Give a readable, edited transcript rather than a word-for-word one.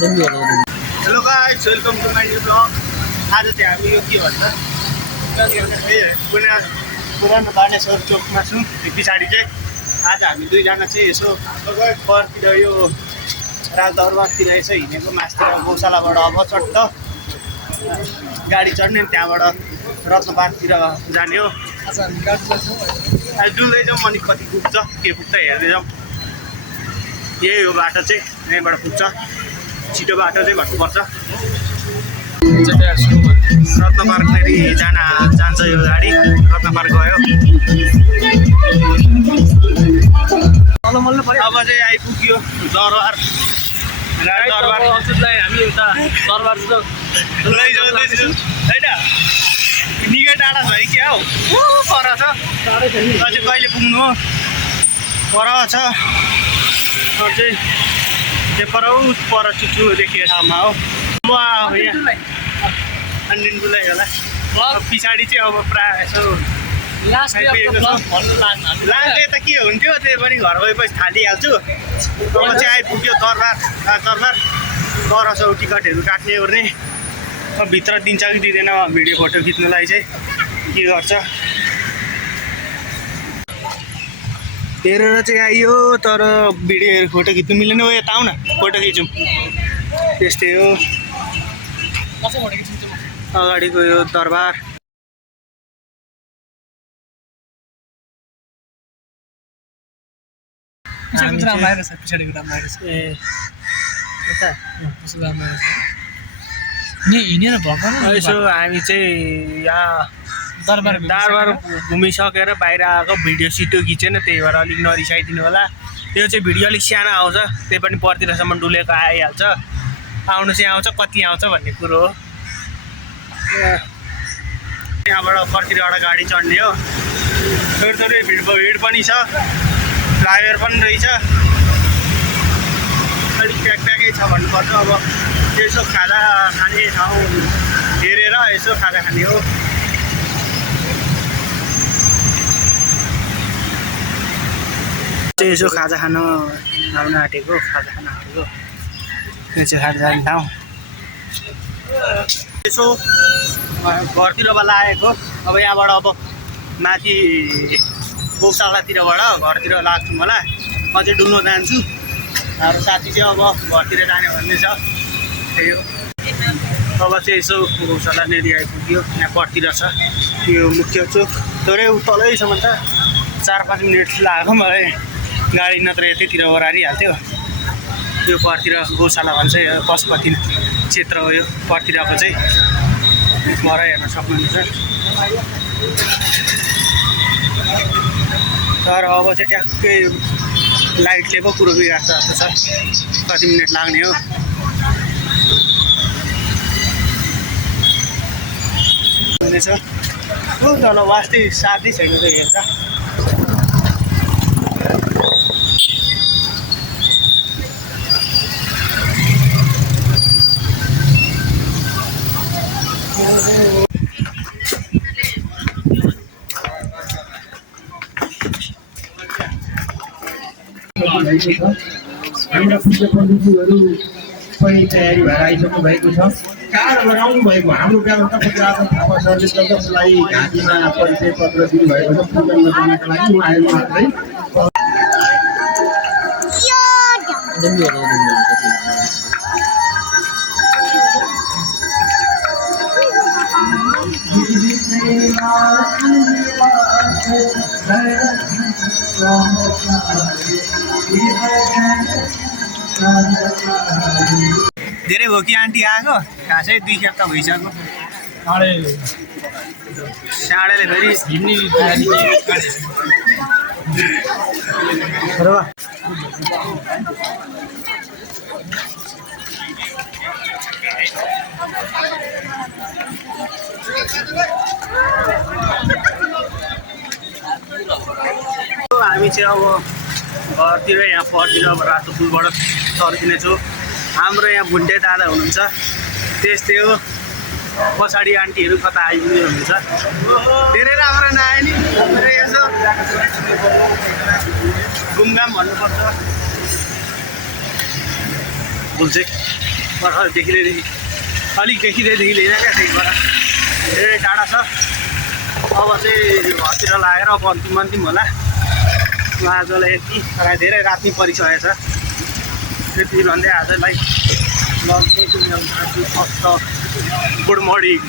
Hello guys, welcome to my new blog. आज चाहिँ हामी यो के भन्छ पुरानो बानेश्वर चोकमा छौँ। त्यो पछाडि चाहिँ आज हामी दुईजना चाहिँ यसो परतिर यो राजदरबारतिर यसो हिँडेको मासतिर गौशालाबाट अब चट्ट गाडी चढ्ने, त्यहाँबाट रत्नपार्कतिर जाने हो। आज डुल्दैछौँ, अनि कति पुग्छ के पुग्छ हेर्दैछौँ। यही हो बाटो चाहिँ, यहीँबाट पुग्छ। छिटो बाटो चाहिँ भन्नुपर्छ। रत्नपार्कनेरि जान्छ यो गाडी। रत्नपार्क गयो, अब चाहिँ आइपुग्यो दरबार। दरबार हामी उता दरबार होइन, निकै टाढा छ है क्या हो, पर छ। अझै कहिले पुग्नु हो, पर छ अझै। त्यो पर चुचु देखिएको ठाउँमा हो। म अब यहाँ अन्डिनबुलाई होला। पछाडि चाहिँ अब प्रायः यसो लास्ट डे त के हुन्थ्यो, त्यही पनि घर गएपछि थालिहाल्छु। अब चाहिँ आइपुग्यो दरबार। दरबार 1200 टिकटहरू काट्ने ओर्ने। अब भित्र दिन्छ कि दिँदैन भिडियो फोटो खिच्नुलाई चाहिँ के गर्छ हेरेर चाहिँ आइयो। तर भिडियोहरू फोटो खिच्नु मिलेन। हो यता आऊ न, फोटो खिचौँ। त्यस्तै हो अगाडिको यो दरबार। यसो हामी चाहिँ यहाँ दरबार घुमिसकेर बाहिर आएको। भिडियो सिटो खिचेन, त्यही भएर अलिक नरिसाइदिनु होला। त्यो चाहिँ भिडियो अलिक सानो आउँछ, त्यही पनि पर्तिरसम्म डुलेको आइहाल्छ। आउनु चाहिँ आउँछ, कति आउँछ भन्ने कुरो हो। यहाँबाट पर्तिरबाट गाडी चढ्ने हो। थोरै भिड पनि छ, फ्लाइओभर पनि रहेछ। अलिक प्याकै छ भन्नुपर्छ। अब यसो खाजा खाने ठाउँ हेरेर यसो खाजा खाने हो। यसो खाजा खान आउन आँटेको, खाजा खान आँटेको। त्यो चाहिँ खाजा खाने ठाउँ। यसो घरतिरबाट लागेको। अब यहाँबाट अब माथि गौशालातिरबाट घरतिर लाग्छु होला। अझै डुल्न जान्छु। अब साथी चाहिँ अब घरतिर जाने भन्ने छ। त्यही हो। अब चाहिँ यसो गौशालानेरि आइपुग्यो। यहाँ पर्तिर छ यो मुख्य चोक। थोरै तलैसम्म छ। 4-5 मिनट लाग्यो मलाई। गाडी नत्र यतैतिर ओह्रारिहाल्थ्यो। यो पर्तिर गौशाला भन्छ, पशुपति क्षेत्र हो यो पर्तिरको चाहिँ। मर हेर्न सक्नुहुन्छ। तर अब चाहिँ ट्याक्कै लाइटले पो कुरो बिगार्छ जस्तो छ। कति मिनट लाग्ने हो। तल वास्तै साथै छैन त हेर्छ। हाम्रा पूज्य पण्डितजीहरू पनि तयारी भएर आइसक्नु भएको छ। टाढाबाट आउनु भएको हाम्रो व्यवस्थापक थापा सरले जसलाई घाँटीमा परिचय पत्र दिनुभएको छ पूजन गर्नको लागि उहाँहरू मात्रै। धेरै हो कि आन्टी आएको? खासै 2 खेप त भइसक्यो। साँडेले फेरि हामी चाहिँ अब घरतिर यहाँ पर्तिर अब रातो पुलबाट सर्किनेछौँ। हाम्रो यहाँ भुन्टे दादा हुनुहुन्छ, त्यस्तै हो। पछाडि आन्टीहरू कता आइपुग्नु हुन्छ। धेरै राम्रो नआए नि यसो घुमघाम भन्नुपर्छ। फुल चाहिँ भर्खर देखिँदैदेखि अलिक देखिँदैदेखि लिएर क्या त्यहीबाट धेरै टाढा छ। अब चाहिँ हस्पिटल आएर अब अन्तिम होला। आजलाई यति धेरै रात नै परिसकेको छ। त्यति भन्दै आजलाई गुड मर्निङ।